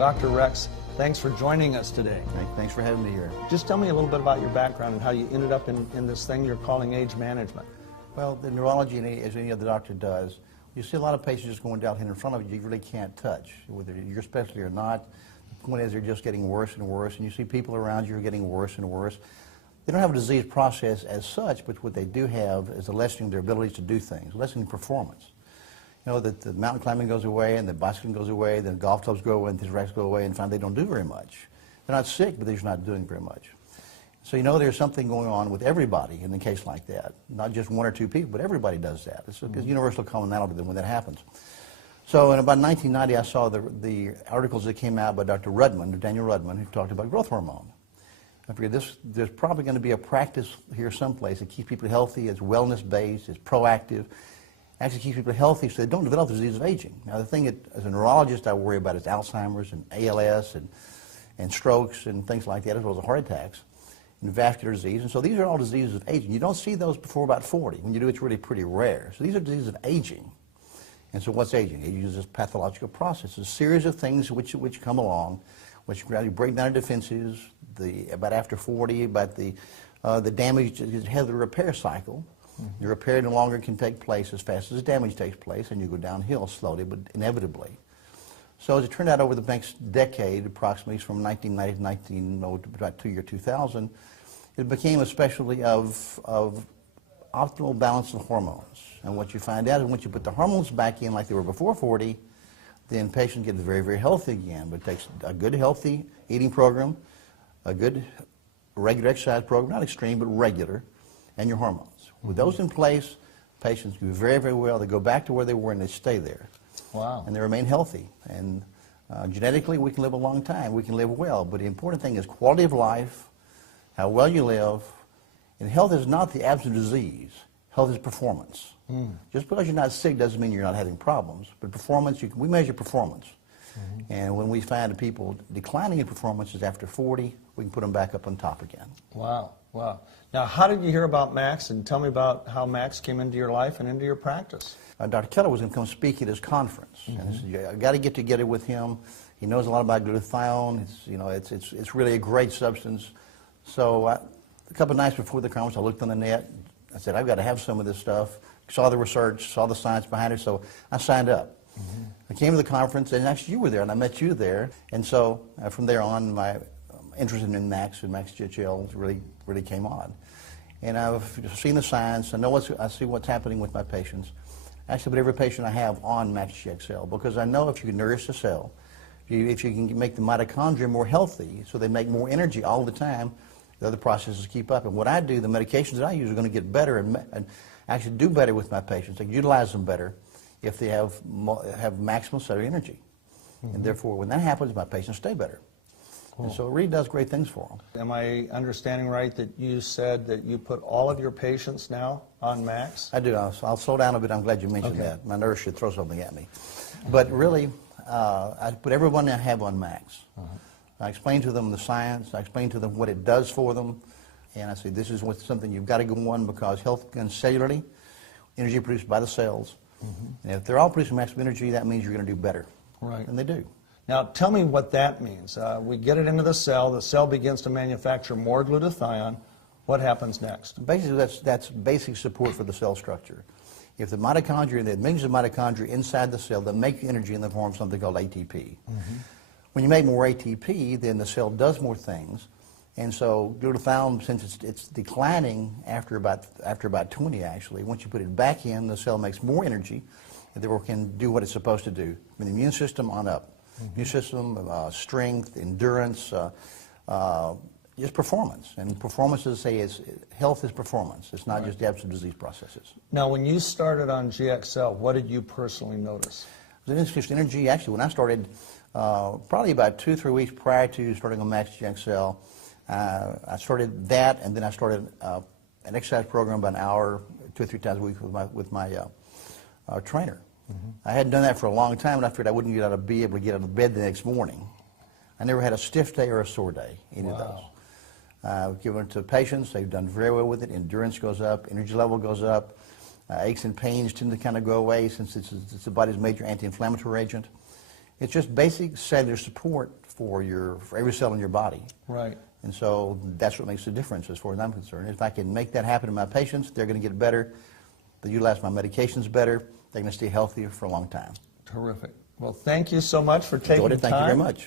Dr. Rex, thanks for joining us today. Thanks for having me here. Just tell me a little bit about your background and how you ended up in this thing you're calling age management. Well, the neurology, as any other doctor does, you see a lot of patients just going down here in front of you really can't touch, whether you're specialty or not. The point is they're just getting worse and worse, and you see people around you are getting worse and worse. They don't have a disease process as such, but what they do have is a lessening of their abilities to do things, lessening performance. You know, that the mountain climbing goes away, and the bicycling goes away, then golf clubs go away, and these racks go away, and finally they don't do very much. They're not sick, but they're just not doing very much. So you know there's something going on with everybody in a case like that. Not just one or two people, but everybody does that. It's a universal commonality when that happens. So in about 1990, I saw the articles that came out by Dr. Rudman, Daniel Rudman, who talked about growth hormone. I figured there's probably going to be a practice here someplace that keeps people healthy, it's wellness-based, it's proactive, actually keeps people healthy so they don't develop the disease of aging. Now the thing that, as a neurologist, I worry about is Alzheimer's and ALS and strokes and things like that, as well as heart attacks and vascular disease. And so these are all diseases of aging. You don't see those before about 40. When you do, it's really pretty rare. So these are diseases of aging. And so what's aging? Aging is this pathological process, a series of things which come along, which gradually break down our defenses, about after 40, about the damage is ahead of the repair cycle. The repair no longer can take place as fast as the damage takes place, and you go downhill slowly but inevitably. So as it turned out over the next decade, approximately from 1990 to about 2000, it became a specialty of optimal balance of hormones. And what you find out is once you put the hormones back in like they were before 40, then patients get very, very healthy again. But it takes a good, healthy eating program, a good regular exercise program, not extreme, but regular, and your hormones. With those in place, patients do very, very well. They go back to where they were and they stay there. Wow. And they remain healthy. And genetically, we can live a long time. We can live well. But the important thing is quality of life, how well you live. And health is not the absence of disease. Health is performance. Just because you're not sick doesn't mean you're not having problems. But performance, we measure performance. And when we find people declining in performances after 40, we can put them back up on top again. Wow, wow. Now, how did you hear about Max? And tell me about how Max came into your life and into your practice. Dr. Keller was going to come speak at his conference. And I said, I got to get together with him. He knows a lot about glutathione. It's really a great substance. So a couple of nights before the conference, I looked on the net. I said, I've got to have some of this stuff. Saw the research, saw the science behind it, so I signed up. I came to the conference, and actually you were there, and I met you there. And so from there on, my interest in Max and Max GHL really came on. And I've seen the science. I see what's happening with my patients. Actually, with every patient I have on Max GHL, because I know if you can nourish the cell, if you can make the mitochondria more healthy, so they make more energy all the time, the other processes keep up. And what I do, the medications that I use are going to get better and actually do better with my patients. I can utilize them better if they have maximum cellular energy. And therefore, when that happens, my patients stay better. Cool. And so it really does great things for them. Am I understanding right that you said that you put all of your patients now on Max? I do. I'll slow down a bit. I'm glad you mentioned that. My nurse should throw something at me. But really, I put everyone I have on Max. I explain to them the science. I explain to them what it does for them. And I say, this is something you've got to go on because health begins cellularly, energy produced by the cells. And if they're all producing maximum energy, that means you're going to do better. Right. And they do. Now, tell me what that means. We get it into the cell begins to manufacture more glutathione. What happens next? Basically, that's basic support for the cell structure. If the mitochondria, the millions of mitochondria inside the cell that make energy in the form of something called ATP. When you make more ATP, then the cell does more things. And so glutathione, since it's declining after about 20 actually, once you put it back in, the cell makes more energy and therefore can do what it's supposed to do. From the immune system on up. Immune system, strength, endurance, just performance. And performances say health is performance. It's not just the absence of disease processes. Now, when you started on GXL, what did you personally notice? The increased energy, actually, when I started, probably about 2 or 3 weeks prior to starting on Max GXL, I started that, and then I started an exercise program about an hour, 2 or 3 times a week with my trainer. I hadn't done that for a long time, and I figured I wouldn't be able to get out of bed the next morning. I never had a stiff day or a sore day, any of those. I've given it to patients. They've done very well with it. Endurance goes up. Energy level goes up. Aches and pains tend to kind of go away since it's the body's major anti-inflammatory agent. It's just basic cellular support for every cell in your body. Right. And so that's what makes the difference as far as I'm concerned. If I can make that happen to my patients, they're going to get better. They utilize my medications better. They're going to stay healthy for a long time. Terrific. Well, thank you so much for taking the time. Thank you very much.